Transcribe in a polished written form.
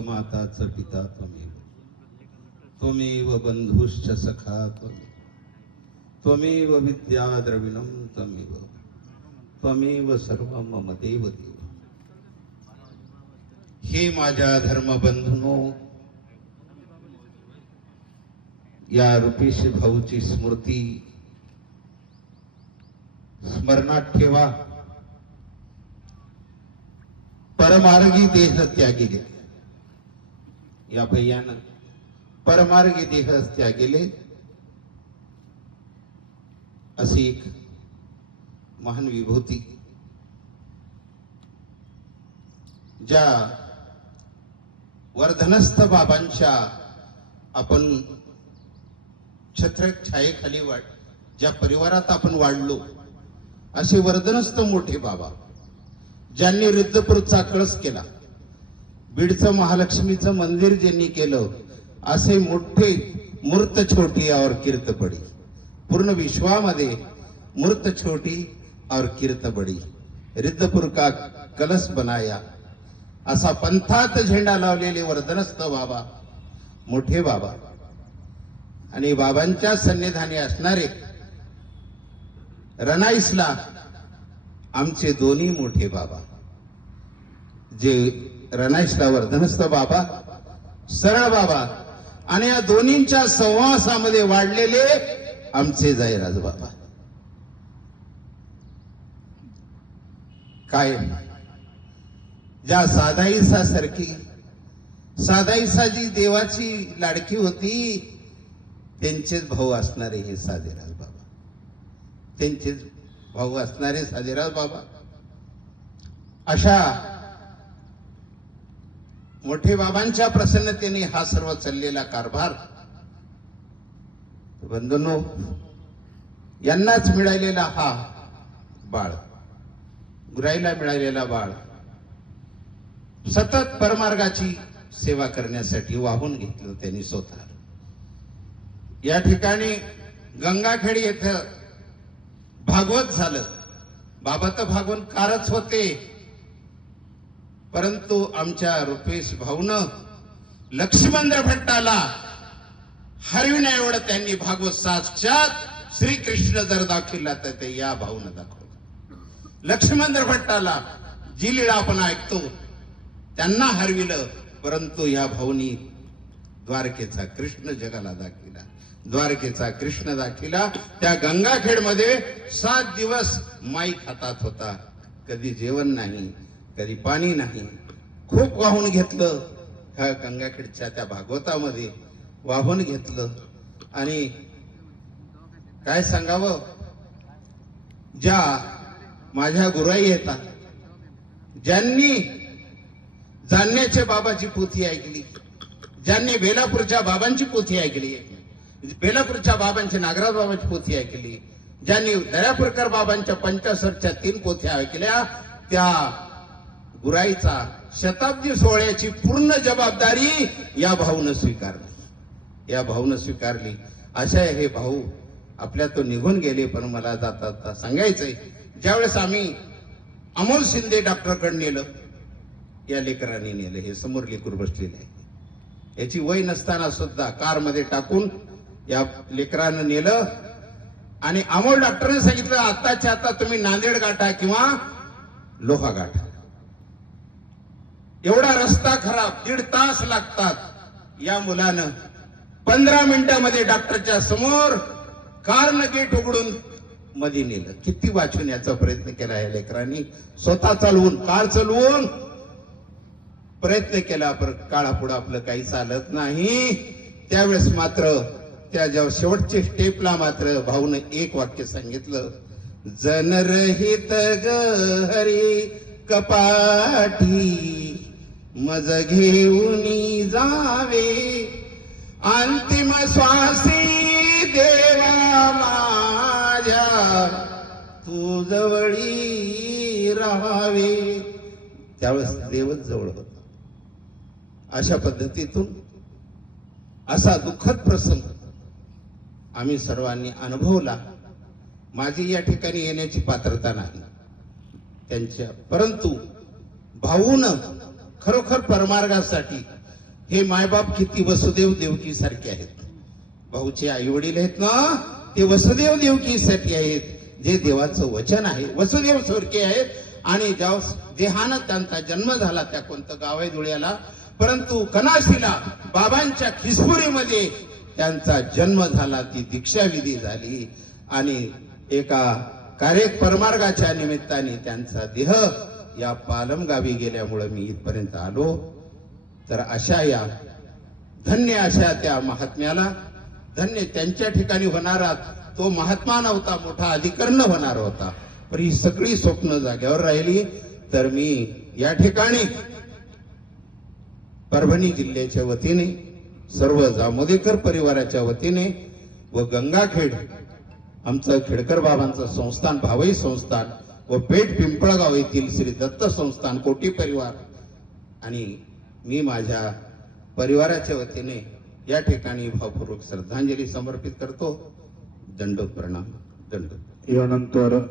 माताच पिता त्वमेव बंधुश्च सखा त्वमेव विद्या द्रविणं त्वमेव सर्व मम देव देव। हे माझ्या धर्मबंधूनो, या रुपेश भाऊची स्मृती स्मरणात ठेवा। परमार्गी देह त्यागिले, या भैयानं परमार्गी देह त्यागिले अशी एक महान विभूती, ज्या वर्धनस्थ बाबांच्या आपण छत्रछायेखाली ज्या परिवारात आपण वाढलो, असे वर्धनस्थ मोठे बाबा, ज्यांनी रिद्धपूरचा कळस केला, बीडचं महालक्ष्मीचं मंदिर ज्यांनी केलं, असे मोठे मूर्त छोटी और कीर्त बड़ी, पूर्ण विश्वामध्ये मूर्त छोटी और कीर्त बड़ी, रिद्धपूर का कलश बनाया, असा पंथात झेंडा लावलेले वर्धनस्थ बाबा, मोठे बाबा। आणि बाबांच्या सन्निधानी असणारे रनाईसला आमचे दोन्ही मोठे बाबा, जे रनाईसला वर्धनस्थ बाबा, सरळ बाबा, आणि या दोन्हींच्या सहवासामध्ये वाढलेले आमचे जायराज बाबा। काय ज्या साधाईसा सारखी, साधाईसा जी देवाची लाडकी होती, त्यांचेच भाऊ असणारे हे साधेराज बाबा, त्यांचेच भाऊ असणारे साधेराज बाबा। अशा मोठे बाबांच्या प्रसन्नतेने हा सर्व चाललेला कारभार, बंधूंनो, यांनाच मिळालेला हा बाळ, गुराईला मिळालेला बाळ, सतत परमार्गाची सेवा करण्यासाठी वाहून घेतलं त्यांनी स्वतः। या ठिकाणी गंगाखेडी येथे भागवत झालं, बाबा तर भागवतकारच होते, परंतु आमच्या रुपेश भाऊनं लक्ष्मण भट्टाला हरविण्या एवढं त्यांनी भागवत साक्षात श्रीकृष्ण जर दाखविला तर ते या भाऊनं दाखवलं। लक्ष्मण भट्टाला जी लीळा आपण ऐकतो त्यांना हरविलं, परंतु या भाऊनी द्वारकेचा कृष्ण जगाला दाखविला, द्वारकेचा कृष्ण दाखविला। त्या गंगाखेडमध्ये 7 दिवस माईक हातात होता, कधी जेवण नाही, कधी पाणी नाही, खूप वाहून घेतलं ह्या गंगाखेडच्या त्या भागवतामध्ये, वाहून घेतलं। आणि काय सांगावं, ज्या माझ्या गुराई येतात, ज्यांनी जाणण्याच्या बाबाची पोथी ऐकली, ज्यांनी बेलापूरच्या बाबांची पोथी ऐकली, बेलापूरच्या बाबांची नागराज बाबांची पोथी ऐकली, ज्यांनी दर्यापूरकर बाबांच्या पंचासरच्या 3 पोथ्या ऐकल्या, त्या गुराईचा शताब्दी सोहळ्याची पूर्ण जबाबदारी या भाऊनं स्वीकारली, या भाऊनं स्वीकारली। अशा हे भाऊ आपल्यातून निघून गेले, पण मला जाता सांगायचंय, ज्यावेळेस आम्ही अमोल शिंदे डॉक्टरकडे नेलं, या लेकरांनी नेलं, हे समोर लेकरू बसलेलं आहे, याची वय नसताना सुद्धा कारमध्ये टाकून या लेकरानं नेलं। आणि अमोल डॉक्टरने सांगितलं, आताच्या आता तुम्ही नांदेड गाठा किंवा लोहा गाठा, एवढा रस्ता खराब, 1.5 तास लागतात। या मुलानं 15 मिनिटांमध्ये डॉक्टरच्या समोर कारनं गेट उघडून मध्ये नेलं। किती वाचवण्याचा प्रयत्न केला या लेकरांनी, स्वतः चालवून, कार चालवून प्रयत्न केला, पण काळापुढं आपलं काही चालत नाही। त्यावेळेस मात्र त्या जेव्हा शेवटच्या स्टेपला मात्र भाऊनं एक वाक्य सांगितलं, जनरहित ग हरी कपाठी, मज घेऊन जावे, अंतिम श्वासी देवा माझ्या, तू जवळी राहावे। त्यावेळेस देवच जवळ होता। अशा पद्धतीतून असा दुःखद प्रसंग आम्ही सर्वांनी अनुभवला। माझी या ठिकाणी येण्याची पात्रता नाही त्यांच्या, परंतु भाऊनं खरोखर परमार्गासाठी हे मायबाप किती वसुदेव देवकी सारखे आहेत. भाऊचे आई वडील आहेत ना, ते वसुदेव देवकीसाठी आहेत. जे देवाचं वचन आहे वसुदेव सारखे आहेत. आणि ज्या देहानं त्यांचा जन्म झाला, त्या कोणतं गाव आहे धुळ्याला, परंतु कनाशीला बाबांच्या खिसपुरीमध्ये त्यांचा जन्म झाला. ती दीक्षाविधी झाली आणि एका परमार्गाच्या निमित्ताने त्यांचा देह या पालम गावी गेल्यामुळे मी इथपर्यंत आलो. तर अशा या धन्य अशा त्या महात्म्याला, धन्य त्यांच्या ठिकाणी होणारा तो महात्मा नव्हता, मोठा अधिकर्ण होणार होता. पण ही सगळी स्वप्न जाग्यावर राहिली. तर मी या ठिकाणी परभणी जिल्ह्याच्या वतीने, सर्व जामोदेकर परिवाराच्या वतीने व गंगाखेड आमचं खेडकर बाबांचं संस्थान, भावई संस्थान व पेठ पिंपळगाव येथील श्री दत्त संस्थान, कोटी परिवार आणि मी माझ्या परिवाराच्या वतीने या ठिकाणी भावपूर्वक श्रद्धांजली समर्पित करतो. दंडोत प्रणाम. दंडोत. यानंतर